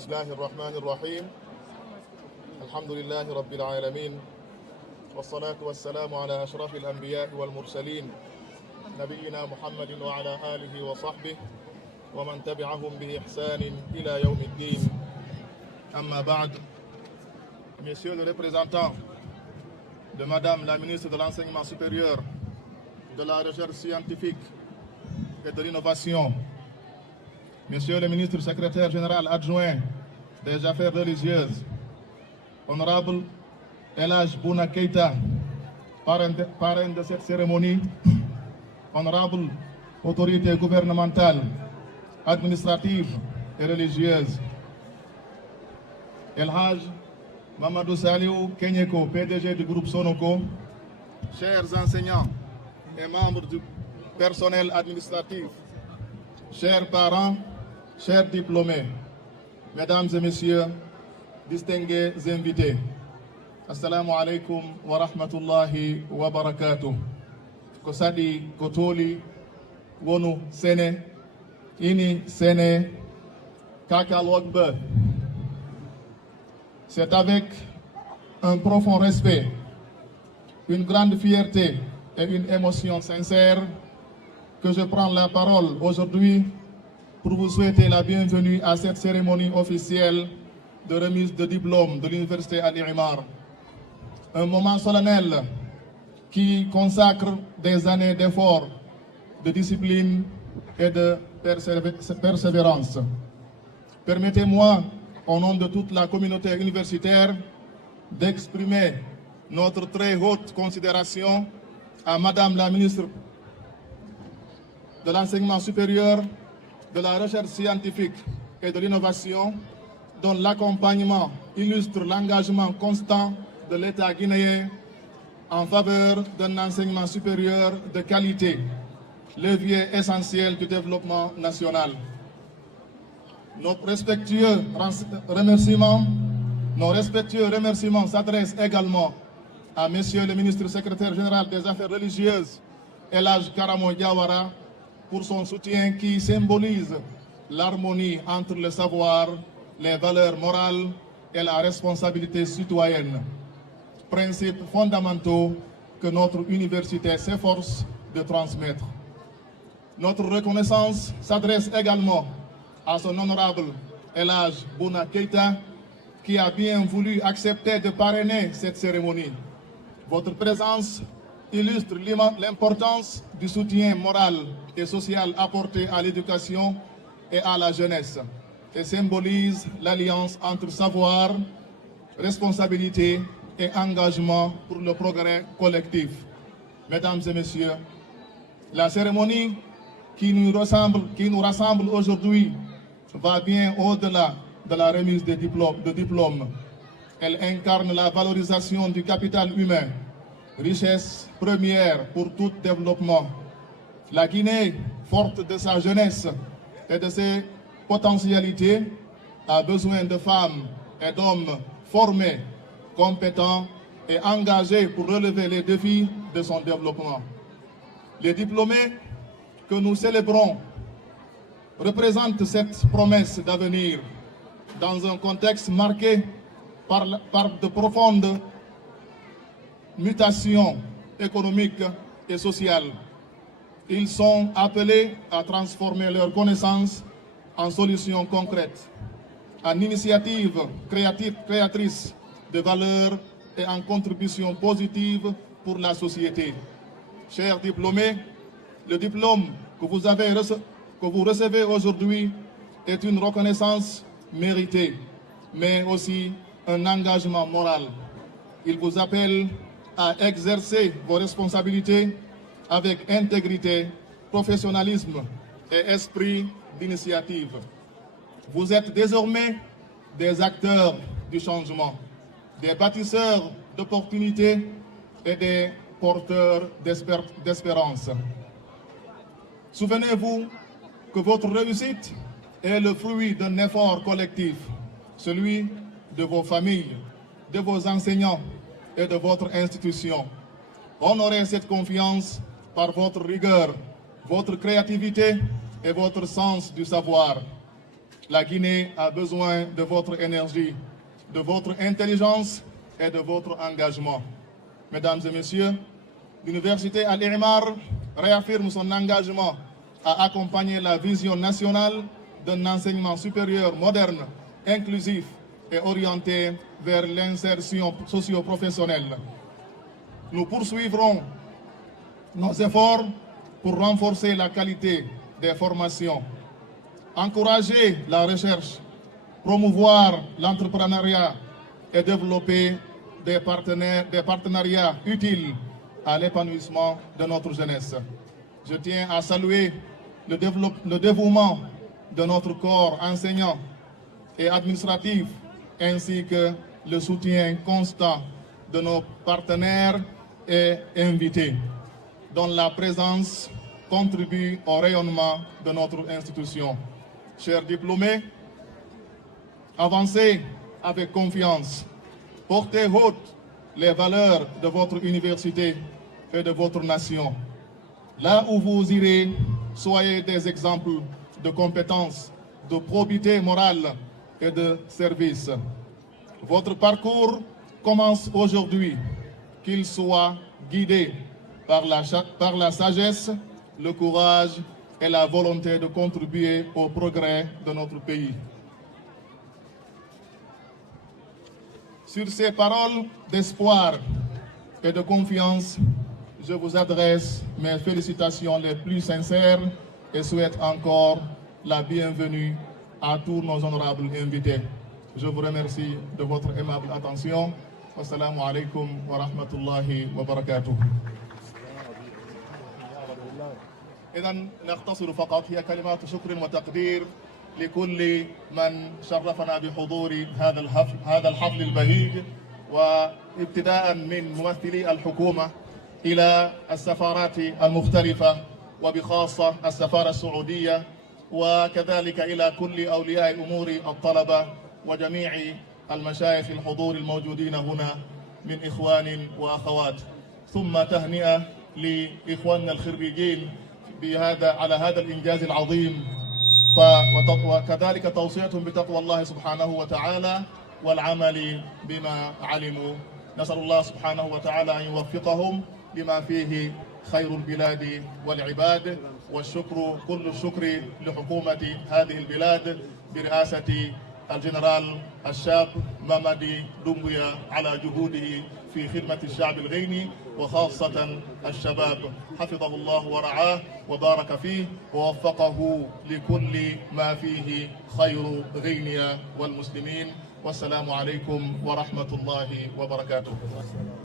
بسم الله الرحمن الرحيم الحمد لله رب العالمين والصلاة والسلام على أشرف الأنبياء والمرسلين نبينا محمد وعلى آله وصحبه ومن تبعهم بإحسان إلى يوم الدين أما بعد. Messieurs les représentants de Madame la ministre de l'Enseignement supérieur, de la Recherche scientifique et de l'Innovation, Monsieur le ministre secrétaire général adjoint des Affaires religieuses, Honorable El Hadj Bouna Keïta, parrain de cette cérémonie, Honorable autorités gouvernementales, administratives et religieuses, El Hadj Mamadou Saliou Kenyeko, PDG du groupe Sonoko, chers enseignants et membres du personnel administratif, chers parents, chers diplômés, mesdames et messieurs, distingués invités, assalamu alaikum wa rahmatullahi wa barakatuh. Ko sadi ko toli wonu sene ini sene kakal wogbe. C'est avec un profond respect, une grande fierté et une émotion sincère que je prends la parole aujourd'hui pour vous souhaiter la bienvenue à cette cérémonie officielle de remise de diplôme de l'Université Al-Imar. Un moment solennel qui consacre des années d'efforts, de discipline et de persévérance. Permettez-moi, au nom de toute la communauté universitaire, d'exprimer notre très haute considération à Madame la ministre de l'Enseignement supérieur, de la Recherche scientifique et de l'Innovation, dont l'accompagnement illustre l'engagement constant de l'État guinéen en faveur d'un enseignement supérieur de qualité, levier essentiel du développement national. Nos respectueux remerciements s'adressent également à Monsieur le ministre secrétaire général des Affaires religieuses, El Hadj Karamo Diawara, pour son soutien qui symbolise l'harmonie entre le savoir, les valeurs morales et la responsabilité citoyenne, principes fondamentaux que notre université s'efforce de transmettre. Notre reconnaissance s'adresse également à son honorable El Hadj Bouna Keïta, qui a bien voulu accepter de parrainer cette cérémonie. Votre présence illustre l'importance du soutien moral et social apporté à l'éducation et à la jeunesse et symbolise l'alliance entre savoir, responsabilité et engagement pour le progrès collectif. Mesdames et messieurs, la cérémonie qui nous rassemble aujourd'hui va bien au-delà de la remise de diplômes. Elle incarne la valorisation du capital humain, richesse première pour tout développement. La Guinée, forte de sa jeunesse et de ses potentialités, a besoin de femmes et d'hommes formés, compétents et engagés pour relever les défis de son développement. Les diplômés que nous célébrons représentent cette promesse d'avenir dans un contexte marqué par de profondes mutations économiques et sociales. Ils sont appelés à transformer leurs connaissances en solutions concrètes, en initiatives créatrices de valeur et en contributions positives pour la société. Chers diplômés, le diplôme que vous recevez aujourd'hui est une reconnaissance méritée, mais aussi un engagement moral. Il vous appelle à exercer vos responsabilités avec intégrité, professionnalisme et esprit d'initiative. Vous êtes désormais des acteurs du changement, des bâtisseurs d'opportunités et des porteurs d'espérance. Souvenez-vous que votre réussite est le fruit d'un effort collectif, celui de vos familles, de vos enseignants et de votre institution. Honorez cette confiance par votre rigueur, votre créativité et votre sens du savoir. La Guinée a besoin de votre énergie, de votre intelligence et de votre engagement. Mesdames et messieurs, l'Université Al-I'mar réaffirme son engagement à accompagner la vision nationale d'un enseignement supérieur moderne, inclusif et orienté vers l'insertion socio-professionnelle. Nous poursuivrons nos efforts pour renforcer la qualité des formations, encourager la recherche, promouvoir l'entrepreneuriat et développer des partenariats utiles à l'épanouissement de notre jeunesse. Je tiens à saluer le dévouement de notre corps enseignant et administratif, ainsi que le soutien constant de nos partenaires et invités, dont la présence contribue au rayonnement de notre institution. Chers diplômés, avancez avec confiance, portez haute les valeurs de votre université et de votre nation. Là où vous irez, soyez des exemples de compétences, de probité morale et de service. Votre parcours commence aujourd'hui, qu'il soit guidé par la sagesse, le courage et la volonté de contribuer au progrès de notre pays. Sur ces paroles d'espoir et de confiance, je vous adresse mes félicitations les plus sincères et souhaite encore la bienvenue à tous nos honorables invités. Je vous remercie de votre aimable attention. Wassalamu alaikum wa rahmatullahi wa barakatuh. إذن نختصر فقط هي كلمات شكر وتقدير لكل من شرفنا بحضور هذا الحفل البهيج، وابتداء من ممثلي الحكومة إلى السفارات المختلفة وبخاصة السفارة السعودية، وكذلك إلى كل أولياء الأمور الطلبة وجميع المشايخ الحضور الموجودين هنا من إخوان وأخوات. ثم تهنئة لإخواننا الخريجين على هذا الإنجاز العظيم، وكذلك توصيتهم بتقوى الله سبحانه وتعالى والعمل بما علموا. نسأل الله سبحانه وتعالى أن يوفقهم لما فيه خير البلاد والعباد، والشكر كل الشكر لحكومة هذه البلاد برئاسة الجنرال الشاب مامادي دومبويا على جهوده في خدمة الشعب الغيني وخاصة الشباب. حفظه الله ورعاه وبارك فيه ووفقه لكل ما فيه خير غينيا والمسلمين. والسلام عليكم ورحمة الله وبركاته.